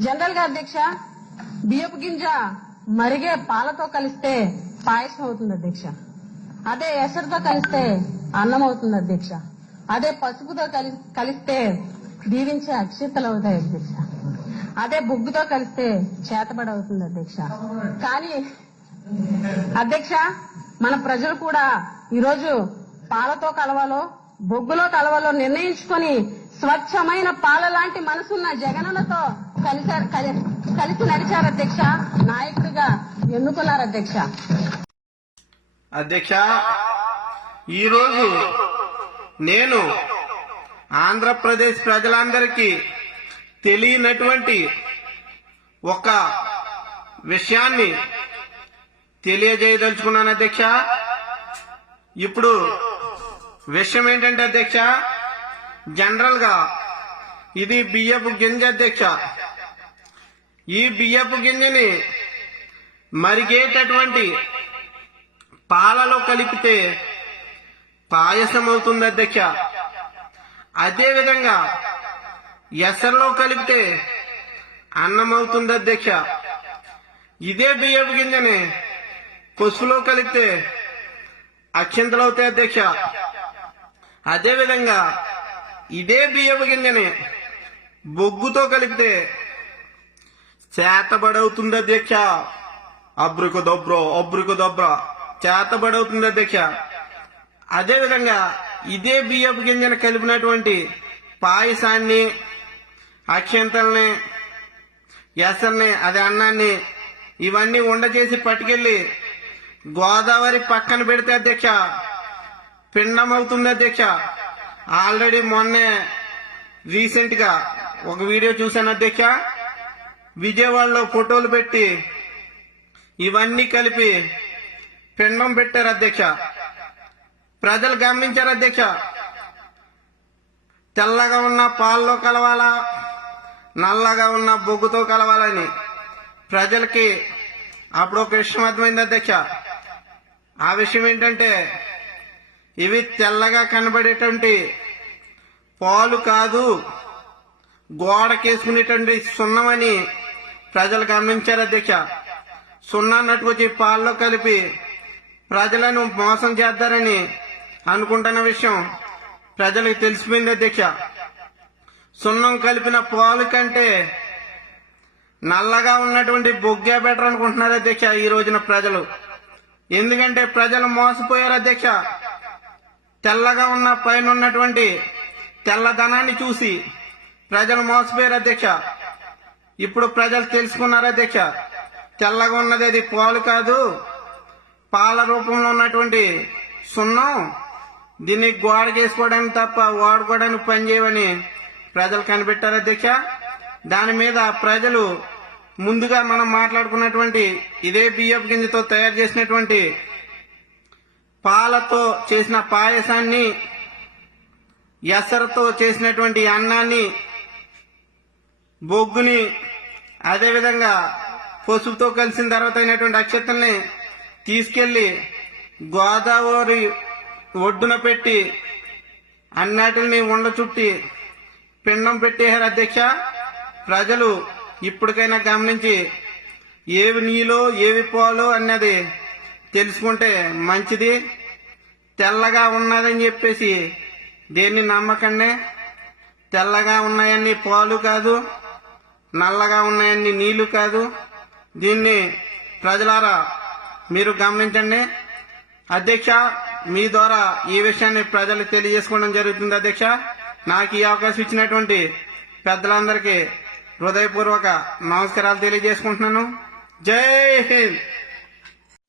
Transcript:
జనరల్గా అధ్యక్ష బియ్యపు గింజ మరిగే పాలతో కలిస్తే పాయసం అవుతుంది అధ్యక్ష అదే ఎసరుతో కలిస్తే అన్నం అవుతుంది అధ్యక్ష అదే పసుపుతో కలిస్తే దీవించే అక్షింతలు అవుతాయి అధ్యక్ష అదే బొగ్గుతో కలిస్తే చేతబడి అవుతుంది అధ్యక్ష కానీ అధ్యక్ష మన ప్రజలు కూడా ఈరోజు పాలతో కలవాలో బొగ్గులో కలవాలో నిర్ణయించుకొని స్వచ్ఛమైన పాల లాంటి మనసున్న జగనన్నతో కలిసారు కలి- కలిసి నడిచారు అధ్యక్ష నాయకుడిగా ఎన్నుకున్నారు అధ్యక్ష. అధ్యక్ష ఈరోజు నేను ఆంధ్రప్రదేశ్ ప్రజలందరికీ తెలియనటువంటి ఒక విషయాన్ని తెలియజేయదలుచుకున్నాను అధ్యక్ష. ఇప్పుడు విషయం ఏంటంటే అధ్యక్ష జనరల్గా ఇది బియ్యపు గింజ అధ్యక్ష ఈ బియ్యపు గింజని మరిగేటటువంటి పాలలో కలిపితే పాయసం అవుతుంది అధ్యక్ష. అదేవిధంగా ఎసర్లో కలిపితే అన్నం అవుతుంది అధ్యక్ష. ఇదే బియ్యపు గింజని పసుపులో కలిపితే అక్షంతలు అవుతాయి అధ్యక్ష. అదేవిధంగా ఇదే బియ్యపు గింజని బొగ్గుతో కలిపితే చేతబడవుతుంది అధ్యక్ష అబ్రుకు దొబ్రో అబ్రుకు దొబ్ర. చేతబడవుతుంది అధ్యక్ష అదే విధంగా ఇదే బియ్యపు గింజను కలిపినటువంటి పాయసాన్ని అక్షంతల్ని ఎసర్ని అదే అన్నాన్ని ఇవన్నీ ఉండ చేసి పట్టుకెళ్ళి గోదావరి పక్కన పెడితే అధ్యక్ష పిండం అవుతుంది అధ్యక్ష ఆల్రెడీ మొన్నే రీసెంట్గా ఒక వీడియో చూశాను అధ్యక్ష. విజయవాడలో ఫోటోలు పెట్టి ఇవన్నీ కలిపి పిండం పెట్టారు అధ్యక్ష. ప్రజలు గమనించారు అధ్యక్ష. తెల్లగా ఉన్న పాల్లో కలవాలా? నల్లగా ఉన్న బొగ్గుతో కలవాలని ప్రజలకి అప్పుడు ఒక విషయం అర్థమైంది అధ్యక్ష. ఆ విషయం ఏంటంటే ఇవి తెల్లగా కనబడేటువంటి పాలు కాదు గోడకేసుకునేటువంటి సున్నమని ప్రజలు గమనించారు అధ్యక్ష. సున్నా నట్టుకొచ్చి పాల్లో కలిపి ప్రజలను మోసం చేద్దారని అనుకుంటున్న విషయం ప్రజలకు తెలిసిపోయింది అధ్యక్ష. సున్నం కలిపిన పాలు కంటే నల్లగా ఉన్నటువంటి బొగ్గే బెటర్ అనుకుంటున్నారు అధ్యక్ష ఈ రోజున ప్రజలు. ఎందుకంటే ప్రజలు మోసపోయారు అధ్యక్ష. తెల్లగా ఉన్న పైన ఉన్నటువంటి తెల్లదనాన్ని చూసి ప్రజలు మోసపోయారు అధ్యక్ష. ఇప్పుడు ప్రజలు తెలుసుకున్నారు అధ్యక్ష. తెల్లగా ఉన్నది అది పాలు కాదు. పాల రూపంలో ఉన్నటువంటి సున్నం. దీన్ని గోడ చేసుకోవడానికి తప్ప వాడుకోవడానికి పనిచేయవని ప్రజలు కనిపెట్టారు అధ్యక్ష. దాని మీద ప్రజలు ముందుగా మనం మాట్లాడుకున్నటువంటి ఇదే బియ్యపు గింజతో తయారు చేసినటువంటి పాలతో చేసిన పాయసాన్ని ఎసరతో చేసినటువంటి అన్నాన్ని బొగ్గుని అదేవిధంగా పసుపుతో కలిసిన తర్వాత అయినటువంటి అక్షతల్ని తీసుకెళ్ళి గోదావరి ఒడ్డున పెట్టి అన్నాటిని ఉండ చుట్టి పిండం పెట్టేశారు అధ్యక్ష. ప్రజలు ఇప్పటికైనా గమనించి ఏవి నీలో ఏవి పోలో అన్నది తెలుసుకుంటే మంచిది. తెల్లగా ఉన్నదని చెప్పేసి దేన్ని నమ్మకండి. తెల్లగా ఉన్నాయని పాలు కాదు నల్లగా ఉన్నాయని నీళ్ళు కాదు. దీన్ని ప్రజలారా మీరు గమనించండి. అధ్యక్ష మీ ద్వారా ఈ విషయాన్ని ప్రజలకు తెలియజేసుకోవడం జరుగుతుంది అధ్యక్ష. నాకు ఈ అవకాశం ఇచ్చినటువంటి పెద్దలందరికీ హృదయపూర్వక నమస్కారాలు తెలియజేసుకుంటున్నాను. జై హింద్!